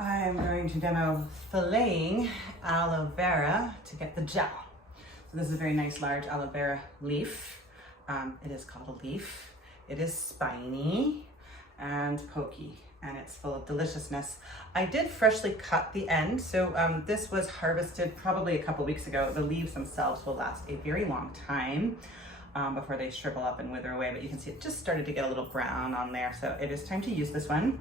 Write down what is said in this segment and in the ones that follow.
I'm going to demo filleting aloe vera to get the gel. So this is a very nice large aloe vera leaf. It is called a leaf. It is spiny and pokey, and it's full of deliciousness. I did freshly cut the end, so this was harvested probably a couple weeks ago. The leaves themselves will last a very long time before they shrivel up and wither away, but you can see it just started to get a little brown on there, so it is time to use this one.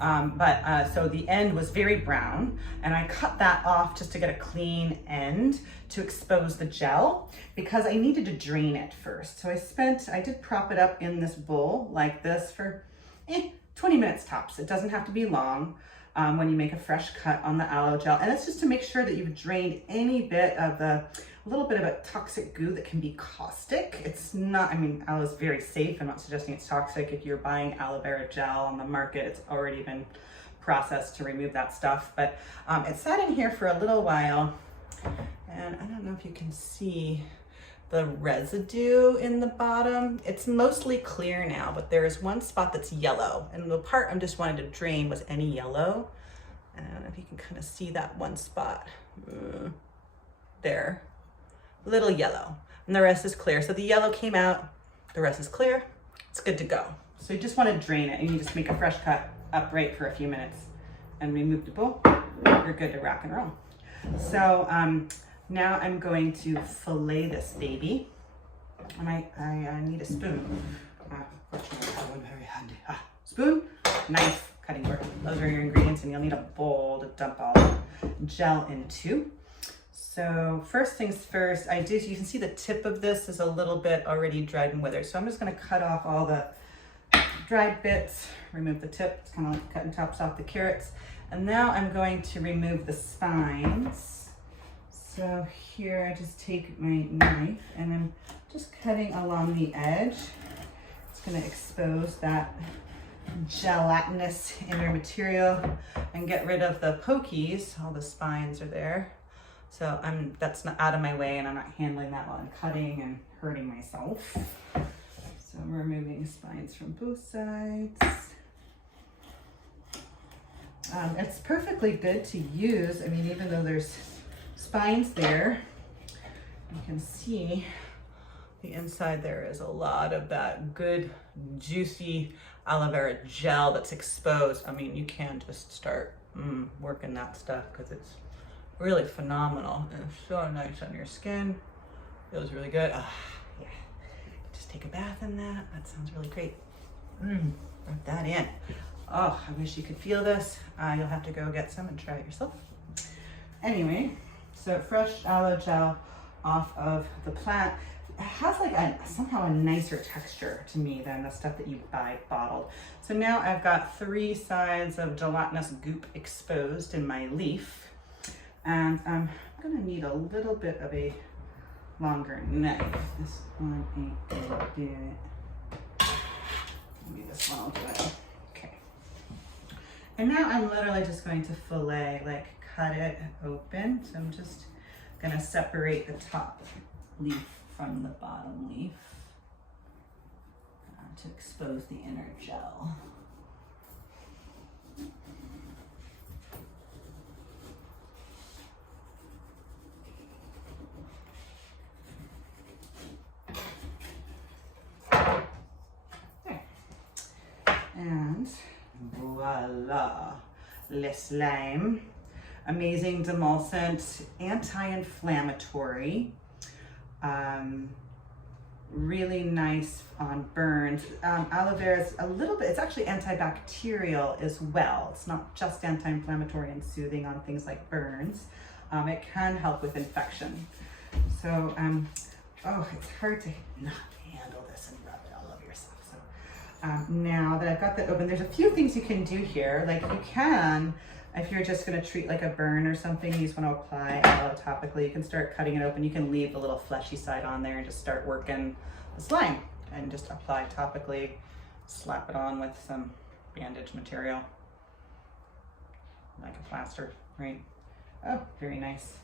So the end was very brown, and I cut that off just to get a clean end to expose the gel because I needed to drain it first. So I did prop it up in this bowl like this for 20 minutes tops. It doesn't have to be long when you make a fresh cut on the aloe gel, and it's just to make sure that you've drained any bit of a little bit of a toxic goo that can be caustic. It's not, I mean, aloe is very safe. I'm not suggesting it's toxic. If you're buying aloe vera gel on the market, it's already been processed to remove that stuff. But it sat in here for a little while, and I don't know if you can see the residue in the bottom. It's mostly clear now, but there is one spot that's yellow, and the part I'm just wanting to drain was any yellow. And I don't know if you can kind of see that one spot there. Little yellow, and the rest is clear. So the yellow came out, the rest is clear, it's good to go. So you just want to drain it, and you just make a fresh cut upright for a few minutes and remove the bowl. You're good to rock and roll. So now I'm going to fillet this baby, and I need a spoon. Fortunately, I have one very handy. Spoon, knife, cutting board. Those are your ingredients, and you'll need a bowl to dump all the gel into. So first things first, you can see the tip of this is a little bit already dried and withered. So I'm just gonna cut off all the dried bits, remove the tip. It's kind of like cutting tops off the carrots. And now I'm going to remove the spines. So here I just take my knife and I'm just cutting along the edge. It's gonna expose that gelatinous inner material and get rid of the pokies. All the spines are there. So that's not out of my way, and I'm not handling that while I'm cutting and hurting myself. So I'm removing spines from both sides. It's perfectly good to use. I mean, even though there's spines there, you can see the inside there is a lot of that good, juicy aloe vera gel that's exposed. I mean, you can just start working that stuff because it's really phenomenal, and it's so nice on your skin. Feels really good. Yeah, just take a bath in that. That sounds really great. Rub that in. Oh, I wish you could feel this. You'll have to go get some and try it yourself. Anyway, so fresh aloe gel off of the plant. It has like somehow a nicer texture to me than the stuff that you buy bottled. So now I've got 3 sides of gelatinous goop exposed in my leaf. And I'm gonna need a little bit of a longer knife. This one ain't gonna do it. Maybe this one will do it. Okay. And now I'm literally just going to fillet, like cut it open. So I'm just gonna separate the top leaf from the bottom leaf to expose the inner gel. And voila, le slime. Amazing demulcent, anti-inflammatory, really nice on burns. Aloe vera is a little bit, it's actually antibacterial as well. It's not just anti-inflammatory and soothing on things like burns. It can help with infection. So, it's hard to not handle this and rub it all over yourself. So now that I've got that open, there's a few things you can do here. Like you can, if you're just gonna treat like a burn or something, you just wanna apply aloe topically, you can start cutting it open. You can leave the little fleshy side on there and just start working the slime and just apply topically, slap it on with some bandage material, like a plaster, right? Oh, very nice.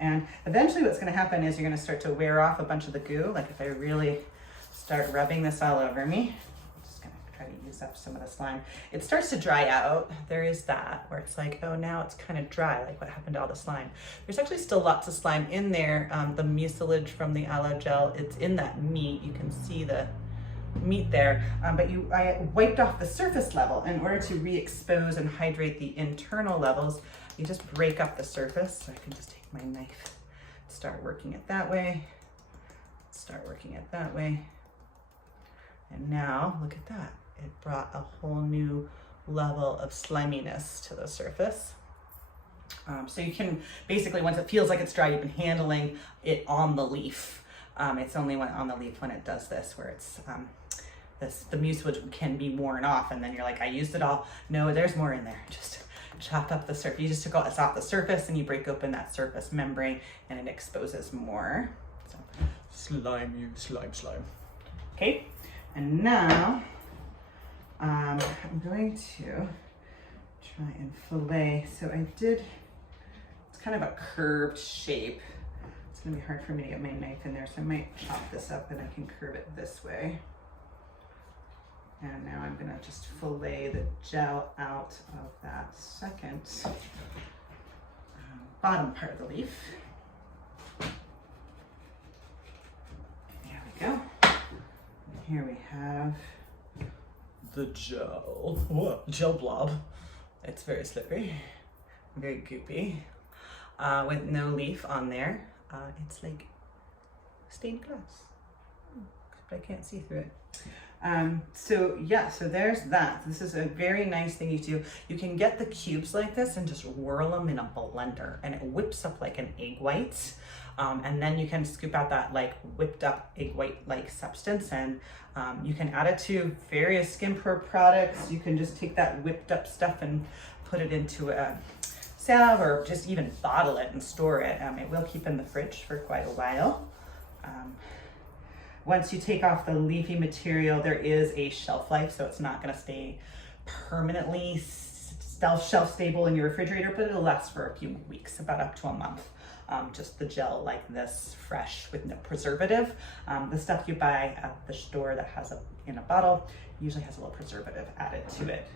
And eventually what's gonna happen is you're gonna start to wear off a bunch of the goo. Like if I really start rubbing this all over me, I'm just gonna try to use up some of the slime. It starts to dry out. There is that where it's like, oh, now it's kind of dry, like what happened to all the slime. There's actually still lots of slime in there. The mucilage from the aloe gel, it's in that meat. You can see the meat there, but I wiped off the surface level in order to re-expose and hydrate the internal levels. You just break up the surface. So I can just take my knife, start working it that way, start working it that way. And now look at that. It brought a whole new level of sliminess to the surface. So you can basically, once it feels like it's dry, you've been handling it on the leaf. It's only when on the leaf when it does this, where it's the mucilage can be worn off, and then you're like, I used it all. No, there's more in there. Just chop up the surface. You just took all it's off the surface, and you break open that surface membrane, and it exposes more. So slime. Okay, and now I'm going to try and fillet. So I did. It's kind of a curved shape. It's gonna be hard for me to get my knife in there, so I might chop this up and I can curve it this way. And now I'm gonna just fillet the gel out of that second bottom part of the leaf. There we go. And here we have the gel. Whoa, gel blob. It's very slippery, very goopy, with no leaf on there. It's like stained glass, but I can't see through it. So yeah, so there's that. This is a very nice thing you do. You can get the cubes like this and just whirl them in a blender, and it whips up like an egg white. And then you can scoop out that like whipped up egg white like substance, and you can add it to various skincare products. You can just take that whipped up stuff and put it into a salve, or just even bottle it and store it. It will keep in the fridge for quite a while. Once you take off the leafy material, there is a shelf life, so it's not going to stay permanently shelf stable in your refrigerator, but it'll last for a few weeks, about up to a month. Just the gel like this, fresh with no preservative. The stuff you buy at the store that has in a bottle usually has a little preservative added to it.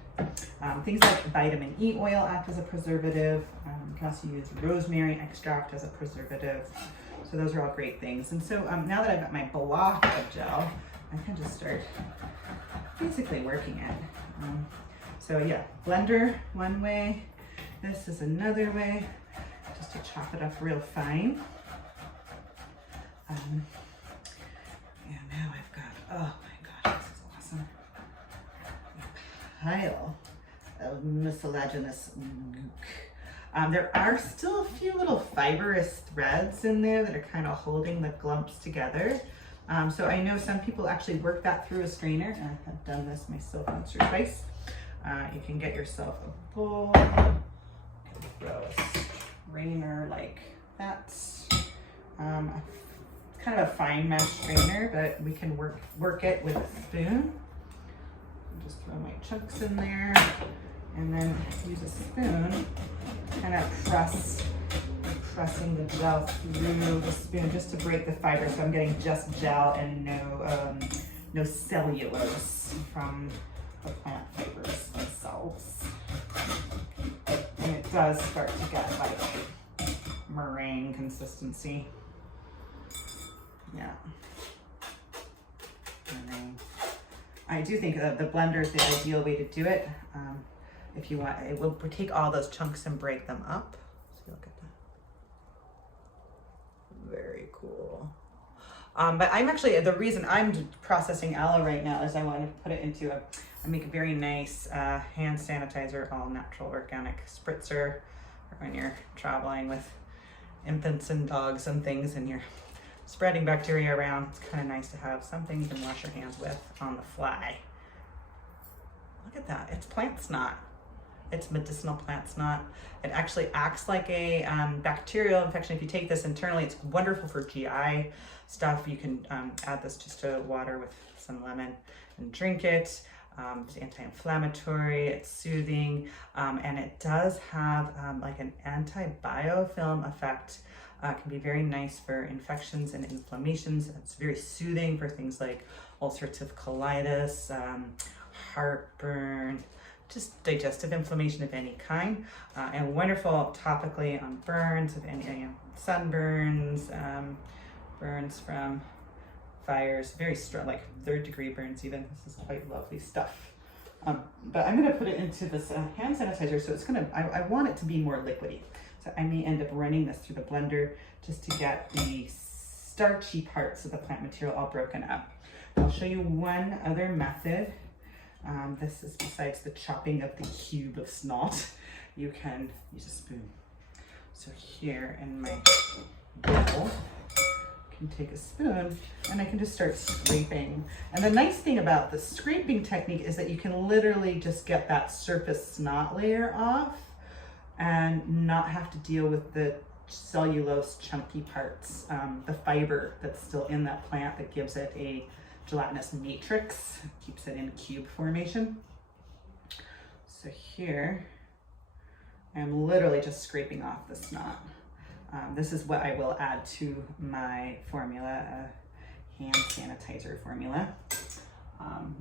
Things like vitamin E oil act as a preservative. You can also use rosemary extract as a preservative. So those are all great things. And so now that I've got my block of gel, I can just start basically working it. So yeah, blender one way, this is another way, just to chop it up real fine. And now I've got, oh my gosh, this is awesome. A pile of mucilaginous gook. There are still a few little fibrous threads in there that are kind of holding the glumps together. So I know some people actually work that through a strainer, and I have done this myself once or twice. You can get yourself a bowl, throw a strainer like that. Kind of a fine mesh strainer, but we can work it with a spoon. Just throw my chunks in there, and then use a spoon, kind of pressing the gel through the spoon just to break the fiber. So I'm getting just gel and no cellulose from the plant fibers themselves. And it does start to get like meringue consistency. Yeah. Meringue. I do think that the blender is the ideal way to do it. If you want, it will take all those chunks and break them up. So look at that. Very cool. But I'm actually, the reason I'm processing aloe right now is I want to put it into I make a very nice hand sanitizer, all natural organic spritzer for when you're traveling with infants and dogs and things and you're spreading bacteria around. It's kind of nice to have something you can wash your hands with on the fly. Look at that, it's plant snot. It's medicinal plant snot. It actually acts like a bacterial infection. If you take this internally, it's wonderful for GI stuff. You can add this just to water with some lemon and drink it. It's anti-inflammatory, it's soothing, and it does have like an anti-biofilm effect. Can be very nice for infections and inflammations. It's very soothing for things like ulcerative colitis, heartburn, just digestive inflammation of any kind, and wonderful topically on burns of any sunburns, burns from fires, very strong, like 3rd degree burns even. This is quite lovely stuff. But I'm gonna put it into this hand sanitizer, so it's gonna, I want it to be more liquidy. So I may end up running this through the blender just to get the starchy parts of the plant material all broken up. I'll show you one other method. This is besides the chopping of the cube of snot, you can use a spoon. So here in my bowl, take a spoon and I can just start scraping. And the nice thing about the scraping technique is that you can literally just get that surface snot layer off and not have to deal with the cellulose chunky parts, the fiber that's still in that plant that gives it a gelatinous matrix, keeps it in cube formation. So here I'm literally just scraping off the snot. This is what I will add to my formula, hand sanitizer formula.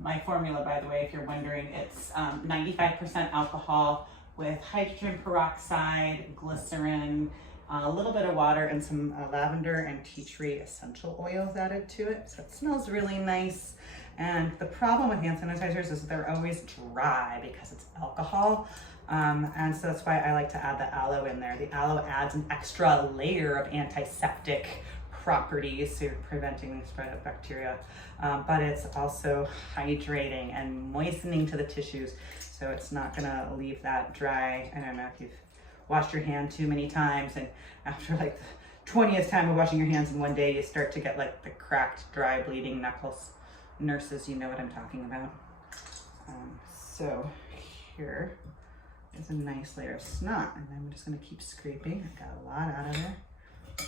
My formula, by the way, if you're wondering, it's 95% alcohol with hydrogen peroxide, glycerin, a little bit of water, and some lavender and tea tree essential oils added to it. So it smells really nice. And the problem with hand sanitizers is that they're always dry because it's alcohol. And so that's why I like to add the aloe in there. The aloe adds an extra layer of antiseptic properties, so you're preventing the spread of bacteria. But it's also hydrating and moistening to the tissues, so it's not gonna leave that dry. I don't know if you've washed your hand too many times, and after like the 20th time of washing your hands in one day, you start to get like the cracked, dry, bleeding knuckles. Nurses, you know what I'm talking about. So here is a nice layer of snot, and I'm just gonna keep scraping. I got a lot out of there.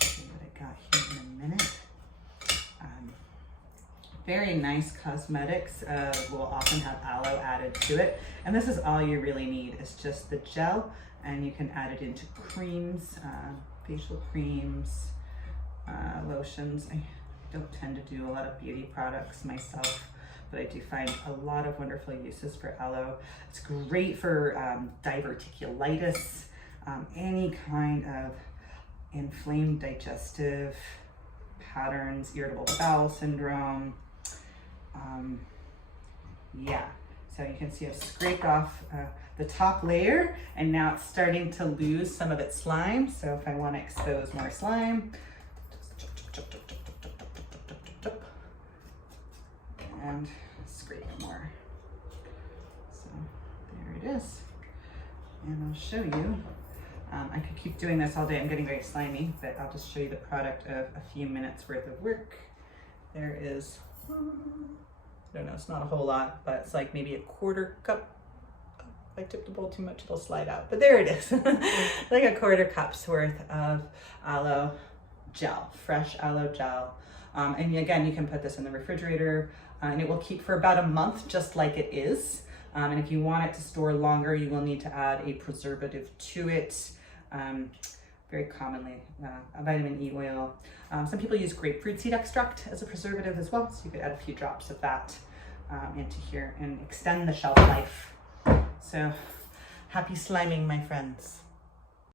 See what I got here in a minute. Very nice cosmetics will often have aloe added to it, and this is all you really need. It's just the gel, and you can add it into creams, facial creams, lotions. I don't tend to do a lot of beauty products myself, but I do find a lot of wonderful uses for aloe. It's great for diverticulitis, any kind of inflamed digestive patterns, irritable bowel syndrome. Yeah, so you can see I've scraped off the top layer, and now it's starting to lose some of its slime. So if I want to expose more slime, and scrape more. So there it is. And I'll show you. I could keep doing this all day. I'm getting very slimy, but I'll just show you the product of a few minutes worth of work. There is, I don't know, it's not a whole lot, but it's like maybe a 1/4 cup. If I tip the bowl too much, it'll slide out, but there it is. Like a 1/4 cup's worth of aloe gel, fresh aloe gel. And again, you can put this in the refrigerator and it will keep for about a month, just like it is. And if you want it to store longer, you will need to add a preservative to it. Very commonly, a vitamin E oil. Some people use grapefruit seed extract as a preservative as well, so you could add a few drops of that into here and extend the shelf life. So happy sliming, my friends.